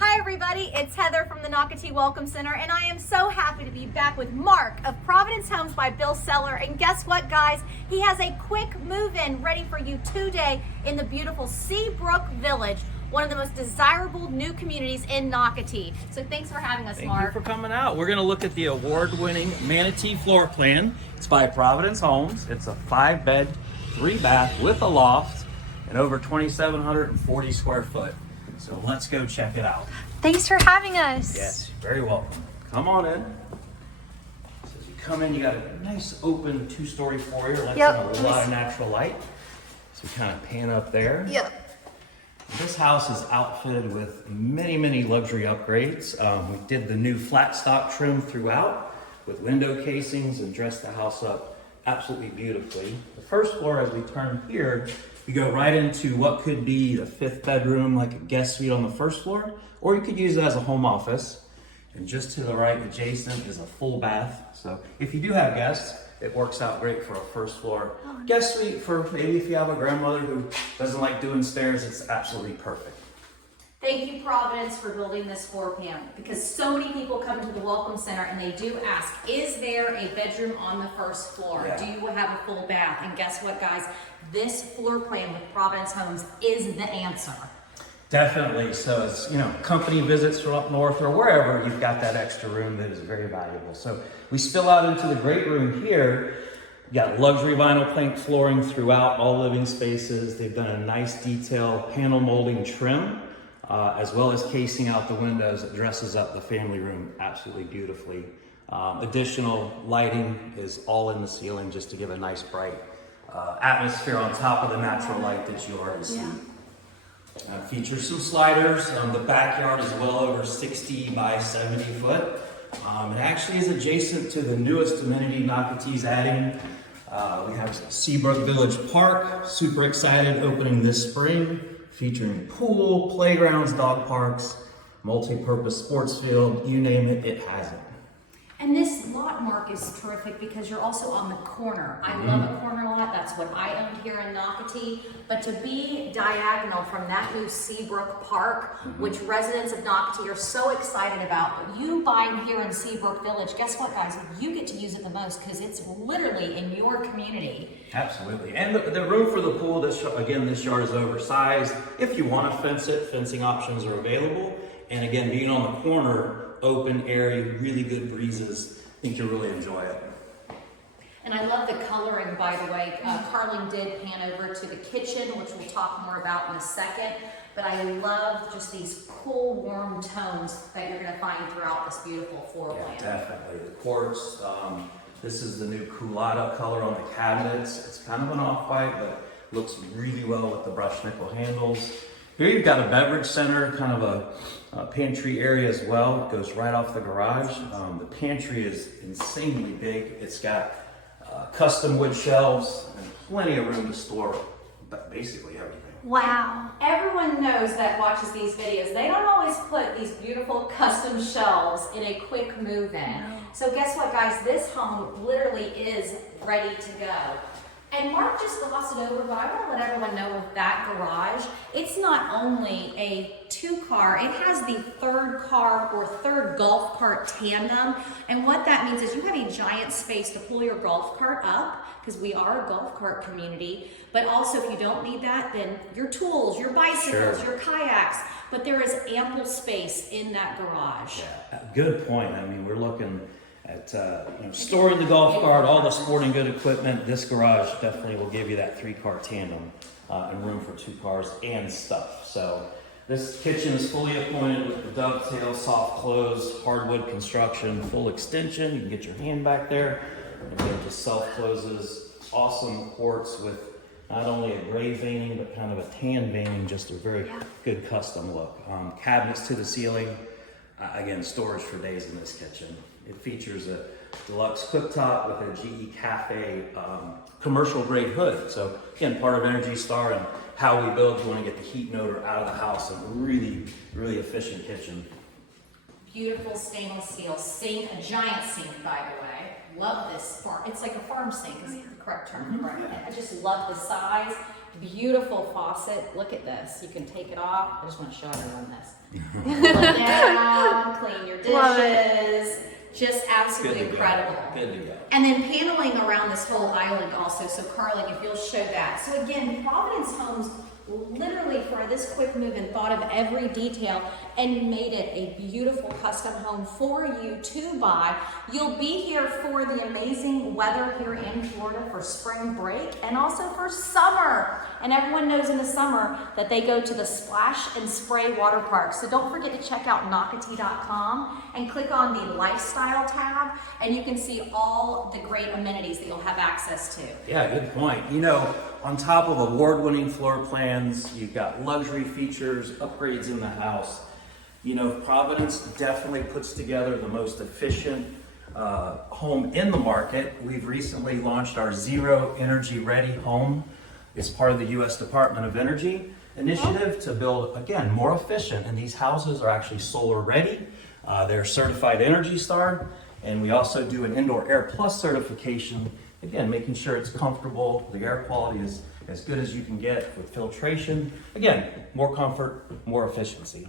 Hi everybody, it's Heather from the Nocatee Welcome Center, and I am so happy to be back with Mark of Providence Homes by Bill Seller. And guess what, guys? He has a quick move-in ready for you today in the beautiful Seabrook Village, one of the most desirable new communities in Nocatee. So thanks for having us, Mark. Thank you for coming out. We're going to look at the award-winning Manatee floor plan. It's by Providence Homes. It's a 5-bed, 3-bath with a loft and over 2,740 square foot. So let's go check it out. Thanks for having us. Yes, very welcome. Come on in. So as you come in, you got a nice open 2-story foyer. Lets in a lot of natural light. So we kind of pan up there. Yep. This house is outfitted with many luxury upgrades. We did the new flat stock trim throughout with window casings and dressed the house up absolutely beautifully. The first floor, as we turn here, you go right into what could be the 5th bedroom, like a guest suite on the first floor, or you could use it as a home office. And just to the right adjacent is a full bath. So if you do have guests, it works out great for a first floor guest suite. For maybe if you have a grandmother who doesn't like doing stairs, it's absolutely perfect. Thank you, Providence, for building this floor plan, because so many people come to the Welcome Center and they do ask, is there a bedroom on the first floor? Yeah. Do you have a full bath? And guess what, guys? This floor plan with Providence Homes is the answer. Definitely. So it's, company visits from up north or wherever, you've got that extra room that is very valuable. So we spill out into the great room here. You got luxury vinyl plank flooring throughout all living spaces. They've done a nice detail panel molding trim, as well as casing out the windows that dresses up the family room absolutely beautifully. Additional lighting is all in the ceiling just to give a nice bright atmosphere on top of the natural light that you already see. Features some sliders. The backyard is well over 60 by 70 foot. It actually is adjacent to the newest amenity Nocatee's adding. We have Seabrook Village Park, super excited, opening this spring, featuring pool, playgrounds, dog parks, multi-purpose sports field, you name it, it has it. And this lot, Mark, is terrific because you're also on the corner. I love a corner lot. That's what I owned here in Nocatee. But to be diagonal from that new Seabrook Park, which residents of Nocatee are so excited about, you buying here in Seabrook Village, guess what, guys? You get to use it the most because it's literally in your community. Absolutely. And the room for the pool, this yard is oversized. If you want to fence it, fencing options are available. And again, being on the corner, open area, really good breezes. I think you'll really enjoy it. And I love the coloring, by the way. Carling did pan over to the kitchen, which we'll talk more about in a second. But I love just these cool, warm tones that you're going to find throughout this beautiful floor plan. Yeah, definitely. The quartz, this is the new culotta color on the cabinets. It's kind of an off-white, but looks really well with the brushed nickel handles. Here you've got a beverage center, kind of a pantry area as well. It goes right off the garage. The pantry is insanely big. It's got custom wood shelves and plenty of room to store basically everything. Wow. Everyone knows that watches these videos, they don't always put these beautiful custom shelves in a quick move-in. No. So guess what, guys? This home literally is ready to go. And Mark just glossed it over, but I want to let everyone know with that garage, it's not only a 2-car, it has the 3rd car or 3rd golf cart tandem. And what that means is you have a giant space to pull your golf cart up, because we are a golf cart community. But also, if you don't need that, then your tools, your bicycles, your kayaks, but there is ample space in that garage. Yeah, good point. I mean, we're looking at storing the golf cart, all the sporting good equipment. This garage definitely will give you that 3-car tandem and room for 2 cars and stuff. So this kitchen is fully appointed with the dovetail, soft close, hardwood construction, full extension. You can get your hand back there. And again, just self closes. Awesome quartz with not only a gray veining, but kind of a tan veining, just a very good custom look. Cabinets to the ceiling. Again, storage for days in this kitchen. It features a deluxe cooktop with a GE Cafe commercial grade hood. So again, part of Energy Star and how we build, you want to get the heat and odor out of the house. A really efficient kitchen. Beautiful stainless steel sink, a giant sink, by the way. Love this farm. It's like a farm sink is the correct term, right? I just love the size. beautiful faucet. Look at this. You can take it off. I just want to show everyone this. Pull it down, clean your dishes. Just absolutely incredible. Good to go. And then paneling around this whole island also. So Carly, if you'll show that. So again, Providence Homes literally for this quick move and thought of every detail and made it a beautiful custom home for you to buy. You'll be here for the amazing weather here in Florida for spring break and also for summer. And everyone knows in the summer that they go to the Splash and Spray water park. So don't forget to check out Nocatee.com and click on the lifestyle tab and you can see all the great amenities that you'll have access to. Yeah, good point. You know, on top of award-winning floor plans, you've got luxury features, upgrades in the house. You know, Providence definitely puts together the most efficient home in the market. We've recently launched our Zero Energy Ready home. It's part of the U.S. Department of Energy initiative to build, again, more efficient. And these houses are actually solar ready. They're certified Energy Star. And we also do an Indoor Air Plus certification. Again, making sure it's comfortable, the air quality is as good as you can get with filtration. Again, more comfort, more efficiency.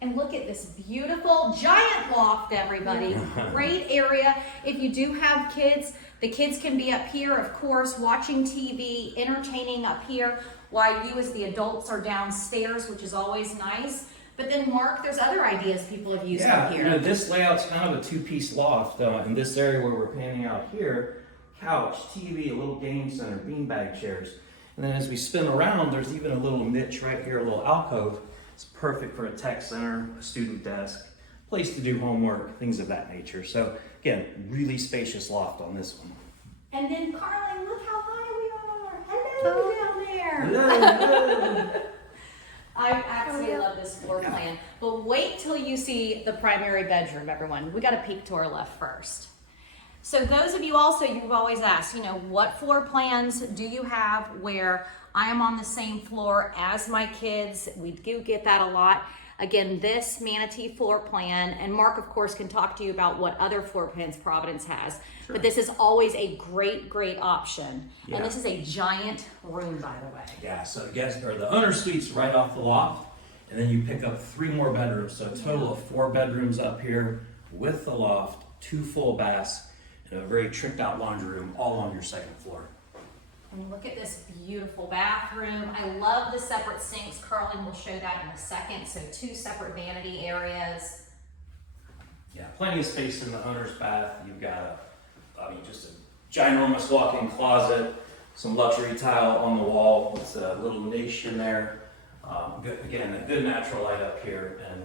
And look at this beautiful giant loft, everybody. Great area. If you do have kids, the kids can be up here, of course, watching TV, entertaining up here, while you as the adults are downstairs, which is always nice. But then, Mark, there's other ideas people have used up here. You know, this layout's kind of a two-piece loft. In this area where we're panning out here, couch, TV, a little game center, beanbag chairs. And then as we spin around, there's even a little niche right here, a little alcove. It's perfect for a tech center, a student desk, place to do homework, things of that nature. So again, really spacious loft on this one. And then, Carly, look how high we are. Hello down there. Hello. I absolutely love this floor plan. But wait till you see the primary bedroom, everyone. We got to peek to our left first. So those of you also, you've always asked, you know, what floor plans do you have where I am on the same floor as my kids? We do get that a lot. Again, this Manatee floor plan, and Mark, of course, can talk to you about what other floor plans Providence has. Sure. But this is always a great, great option. Yeah. And this is a giant room, by the way. Yeah, so the owner suite's right off the loft, and then you pick up 3 more bedrooms. So a total of 4 bedrooms up here with the loft, 2 full baths, and a very tricked out laundry room all on your second floor. And look at this beautiful bathroom. I love the separate sinks. Carlin will show that in a second. So 2 separate vanity areas. Yeah, plenty of space in the owner's bath. You've got just a ginormous walk-in closet, some luxury tile on the wall with a little niche in there. Again, a good natural light up here and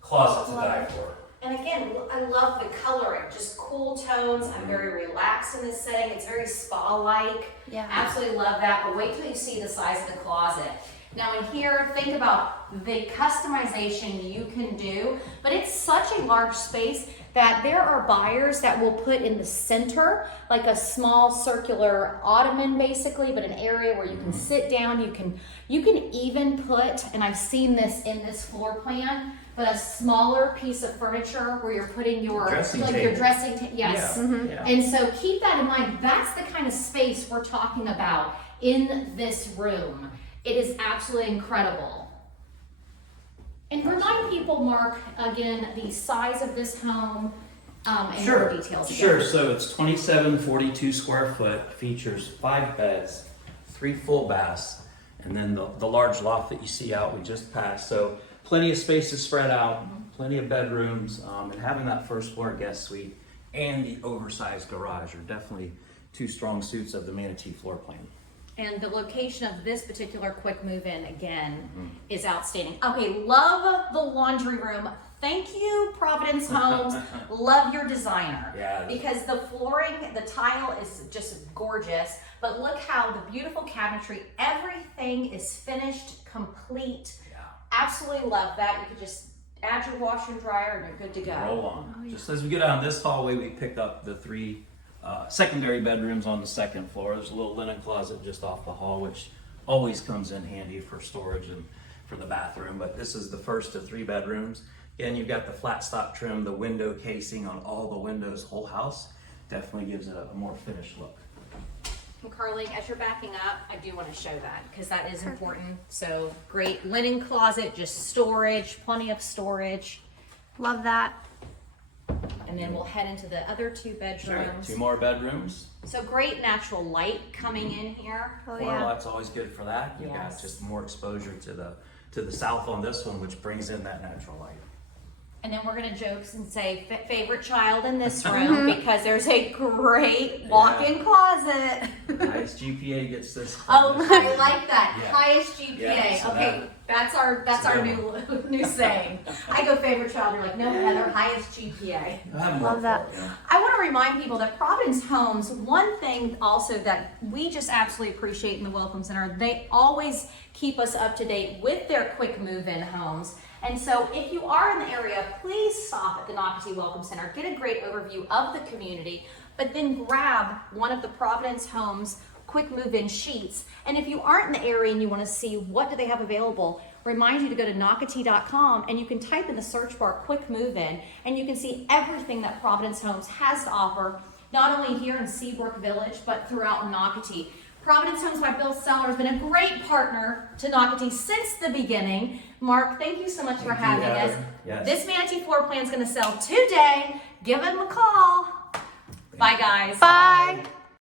closet to die for. And again, I love the coloring, just cool tones. I'm very relaxed in this setting. It's very spa-like. Yeah. Absolutely love that. But wait till you see the size of the closet. Now in here, think about the customization you can do, but it's such a large space that there are buyers that will put in the center like a small circular ottoman basically, but an area where you can sit down. You can even put, and I've seen this in this floor plan, but a smaller piece of furniture where you're putting your dressing your dressing table. Yes. Yeah. Mm-hmm. Yeah. And so keep that in mind. That's the kind of space we're talking about in this room. It is absolutely incredible. And remind people, Mark, again, the size of this home and more details. Sure, so it's 2742 square foot, features 5 beds, 3 full baths, and then the large loft that you see out we just passed. So plenty of space to spread out, plenty of bedrooms, and having that first floor guest suite and the oversized garage are definitely 2 strong suits of the Manatee floor plan. And the location of this particular quick move-in, again, is outstanding. Okay, love the laundry room. Thank you, Providence Homes. Love your designer. Yeah. Because the flooring, the tile is just gorgeous. But look how the beautiful cabinetry, everything is finished, complete. Yeah. Absolutely love that. You could just add your washer and dryer and you're good to go. Roll on. Oh, yeah. Just as we go down this hallway, we pick up the 3 secondary bedrooms on the second floor. There's a little linen closet just off the hall, which always comes in handy for storage and for the bathroom. But this is the first of 3 bedrooms. Again, you've got the flat stop trim, the window casing on all the windows, whole house. Definitely gives it a more finished look. And Carly, as you're backing up, I do want to show that because that is important. So great linen closet, just storage, plenty of storage. Love that. And then we'll head into the other 2 bedrooms. 2 more bedrooms. So great natural light coming in here. Oh Corner yeah. lot's always good for that. You got Yes. just more exposure to the south on this one, which brings in that natural light. And then we're gonna joke and say favorite child in this room because there's a great walk-in closet. Nice GPA gets this. Oh, I like that. Yeah. Highest GPA. Yeah, so Okay, that's our new saying. I go favorite child. You're like, no, Heather, highest GPA. Love that. I want to remind people that Providence Homes, one thing also that we just absolutely appreciate in the Welcome Center, they always keep us up to date with their quick move-in homes. And so if you are in the area, please stop at the Nocatee Welcome Center, get a great overview of the community, but then grab one of the Providence Homes quick move-in sheets. And if you aren't in the area and you want to see what do they have available, remind you to go to Nocatee.com and you can type in the search bar quick move-in and you can see everything that Providence Homes has to offer, not only here in Seabrook Village, but throughout Nocatee. Providence Homes by Bill Seller has been a great partner to Nocatee since the beginning. Mark, thank you so much for having us. Yes. This Manatee floor plan is going to sell today. Give them a call. Bye, guys. Bye.